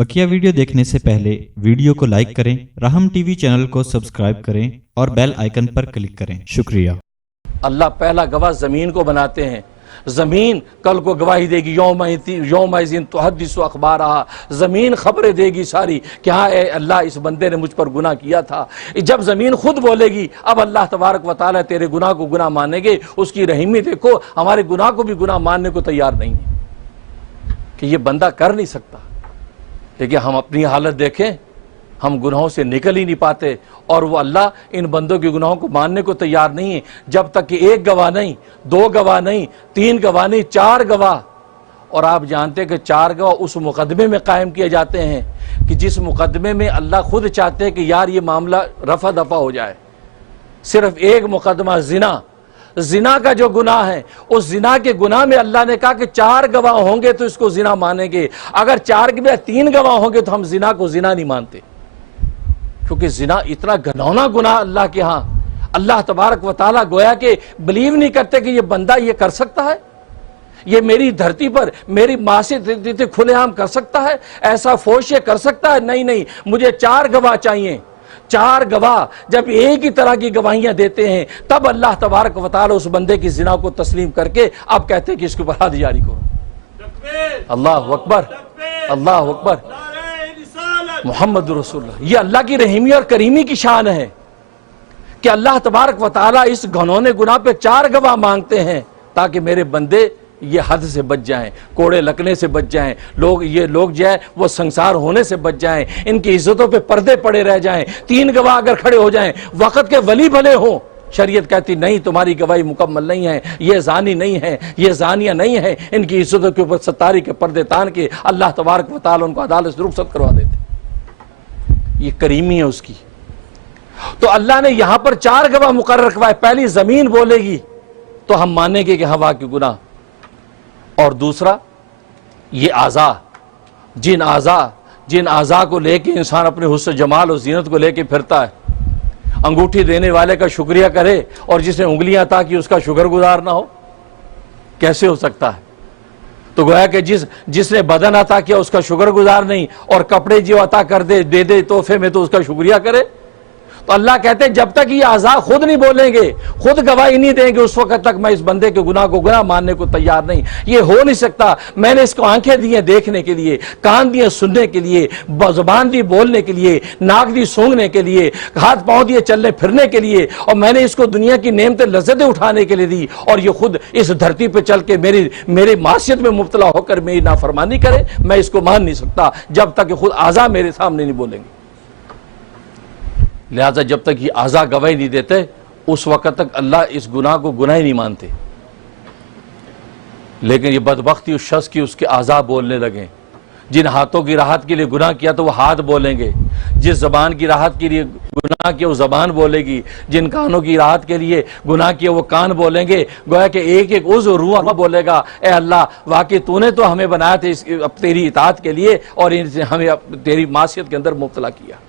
बकिया video देखने से पहले वीडियो को लाइक करें, राहम टीवी चैनल को सब्सक्राइब करें और बेल आइकन पर क्लिक करें। शुक्रिया। अल्लाह पहला गवाह ज़मीन को बनाते हैं। ज़मीन कल को गवाही देगी, यौम तुहद्दिसु अख़बारहा, ज़मीन खबरें देगी सारी कि हाँ अल्लाह इस बंदे ने मुझ पर गुनाह किया था। जब ज़मीन खुद बोलेगी अब अल्लाह तबारक व तआला तेरे गुनाह को गुनाह मानेंगे। उसकी रहीमी देखो, हमारे गुनाह को भी गुनाह मानने को तैयार नहीं है कि ये बंदा कर नहीं सकता। लेकिन हम अपनी हालत देखें, हम गुनाहों से निकल ही नहीं पाते और वो अल्लाह इन बंदों के गुनाहों को मानने को तैयार नहीं है जब तक कि एक गवाह नहीं, दो गवाह नहीं, तीन गवाह नहीं, चार गवाह। और आप जानते हैं कि चार गवाह उस मुकदमे में कायम किए जाते हैं कि जिस मुकदमे में अल्लाह खुद चाहते हैं कि यार ये मामला रफा दफा हो जाए। सिर्फ एक मुकदमा जिना का जो गुनाह है, उस जिना के गुनाह में अल्लाह ने कहा कि चार गवाह होंगे तो इसको जिना मानेंगे। अगर चार के बजाय तीन गवाह होंगे तो हम जिना को जिना नहीं मानते, क्योंकि जिना इतना घिनौना गुनाह अल्लाह के यहाँ। अल्लाह तबारक व तआला गोया के बिलीव नहीं करते कि ये बंदा ये कर सकता है, ये मेरी धरती पर मेरी माँ से खुलेआम कर सकता है, ऐसा फोश ये कर सकता है। नहीं, मुझे चार गवाह चाहिए। चार गवाह जब एक ही तरह की गवाहियां देते हैं तब अल्लाह तबारक व तआला उस बंदे की जिना को तस्लीम करके अब कहते हैं कि इसके ऊपर हद जारी करो। अल्लाह अकबर, अल्लाह अकबर, मोहम्मद रसूलुल्लाह। ये अल्लाह की रहीमी और करीमी की शान है कि अल्लाह तबारक व तआला इस घनौने गुनाह पे चार गवाह मांगते हैं ताकि मेरे बंदे ये हद से बच जाएं, कोड़े लगने से बच जाएं, ये लोग जो है वो संसार होने से बच जाएं, इनकी इज्जतों पे पर्दे पड़े रह जाएं। तीन गवाह अगर खड़े हो जाएं, वक़्त के वली भले हों, शरीयत कहती नहीं तुम्हारी गवाही मुकम्मल नहीं है, ये जानी नहीं है, ये जानिया नहीं है। इनकी इज्जतों के ऊपर सत्तारी के पर्दे तान के अल्लाह तबारक व तआला उनको अदालत से रुखसत करवा देते। ये करीमी है उसकी। तो अल्लाह ने यहां पर चार गवाह मुकर्रर करवाए। पहली जमीन बोलेगी तो हम मानेंगे कि हवा की गुनाह, और दूसरा ये आज़ा, जिन आज़ा को लेके इंसान अपने हुस्न जमाल और जीनत को लेके फिरता है। अंगूठी देने वाले का शुक्रिया करे और जिसने उंगलियां अता की उसका शुक्रगुजार ना हो, कैसे हो सकता है? तो गोया कि जिसने बदन अता किया उसका शुक्रगुजार नहीं, और कपड़े जो अता कर दे तोहफे में तो उसका शुक्रिया करे। तो अल्लाह कहते हैं जब तक ये आज़ा खुद नहीं बोलेंगे, खुद गवाही नहीं देंगे, उस वक्त तक मैं इस बंदे के गुनाह को गुनाह मानने को तैयार नहीं। ये हो नहीं सकता। मैंने इसको आंखें दी हैं देखने के लिए, कान दिए सुनने के लिए, ज़ुबान दी बोलने के लिए, नाक दी सूंघने के लिए, हाथ पांव दिए चलने फिरने के लिए, और मैंने इसको दुनिया की नेमतें लज़्ज़तें उठाने के लिए दी, और ये खुद इस धरती पर चल के मेरी मासियत में मुब्तला होकर मेरी नाफरमानी करे। मैं इसको मान नहीं सकता जब तक खुद आज़ा मेरे सामने नहीं बोलेंगे। लिहाजा जब तक ये आज़ा गवाही नहीं देते उस वक़्त तक अल्लाह इस गुनाह को गुनाह ही नहीं मानते। लेकिन ये बदबख्ती उस शख्स की, उसके आज़ा बोलने लगे। जिन हाथों की राहत के लिए गुनाह किया तो वो हाथ बोलेंगे, जिस ज़बान की राहत के लिए गुनाह किया वो ज़बान बोलेगी, जिन कानों की राहत के लिए गुनाह किया वो कान बोलेंगे। गोया कि एक एक उज़्व रूह बोलेगा, ए अल्लाह वाकई तूने तो हमें बनाया था तेरी इताअत के लिए और हमें तेरी मासियत के अंदर मुब्तला किया।